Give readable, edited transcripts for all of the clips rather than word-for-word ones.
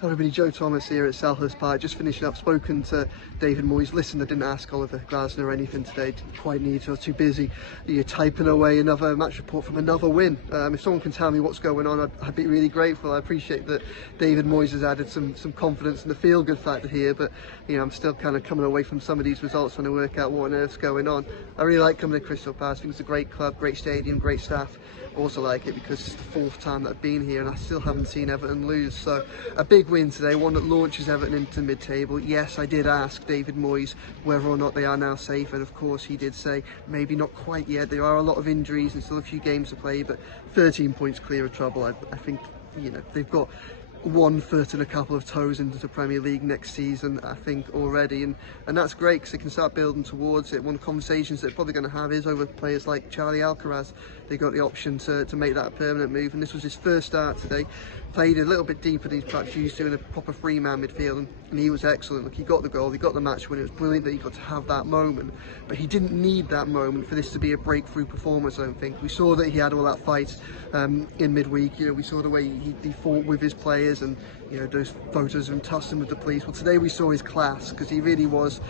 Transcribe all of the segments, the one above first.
Hello everybody, Joe Thomas here at Selhurst Park, just finishing up, spoken to David Moyes. Listen, I didn't ask Oliver Glasner or anything today, didn't quite need to, I was too busy. You're typing away another match report from another win. If someone can tell me what's going on, I'd be really grateful. I appreciate that David Moyes has added some confidence and the feel-good factor here, but I'm still kind of coming away from some of these results trying to work out what on earth's going on. I really like coming to Crystal Palace. I think it's a great club, great stadium, great staff. I also like it because it's the fourth time that I've been here and I still haven't seen Everton lose. So a big win today, one that launches Everton into mid-table. Yes, I did ask David Moyes whether or not they are now safe, and of course he did say maybe not quite yet. There are a lot of injuries and still a few games to play, but 13 points clear of trouble. I think they've got 1 foot and a couple of toes into the Premier League next season, I think, already, and that's great because they can start building towards it. One of the conversations they're probably going to have is over players like Charlie Alcaraz. They got the option to make that a permanent move, and this was his first start today. Played a little bit deeper than he's perhaps used to in a proper three-man midfield, and he was excellent. Look, he got the goal, he got the match win. It was brilliant that he got to have that moment, but he didn't need that moment for this to be a breakthrough performance, I don't think. We saw that he had all that fight in midweek. We saw the way he fought with his players, and those photos of him tussling with the police. Well, today we saw his class because he really was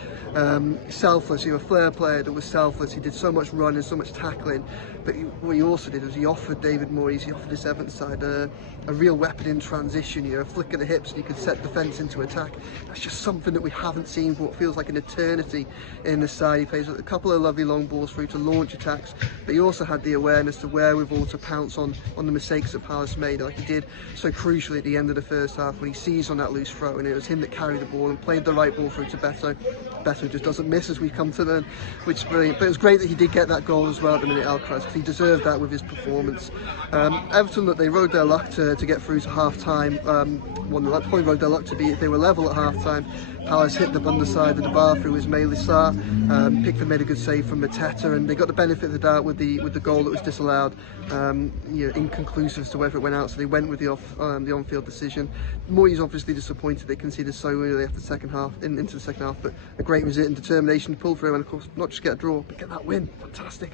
selfless. A flair player that was selfless. He did so much running, so much tackling, but what he also did was he offered David Moyes, he offered this Everton side a real weapon in transition, a flick of the hips, and he could set defence into attack. That's just something that we haven't seen for what feels like an eternity in the side. He plays a couple of lovely long balls through to launch attacks, but he also had the awareness, the wherewithal to pounce on the mistakes that Palace made, like he did so crucially at the end of the first half when he seized on that loose throw, and it was him that carried the ball and played the right ball through to Beto. Beto just doesn't miss, as we've come to learn, which is brilliant. But it was great that he did get that goal as well at the minute, Alcaraz, because he deserved that with his performance. Everton, that they rode their luck to get through to half-time. Probably rode their luck to be, they were level at half-time. Palace hit the underside of the bar through Ismail Sarr. Pickford made a good save from Mateta, and they got the benefit of the doubt with the goal that was disallowed. Inconclusive as to whether it went out, so they went with the on-field decision. Moyes obviously disappointed they conceded so early after the second half, into the second half, but a great result and determination to pull through, and of course not just get a draw, but get that win. Fantastic.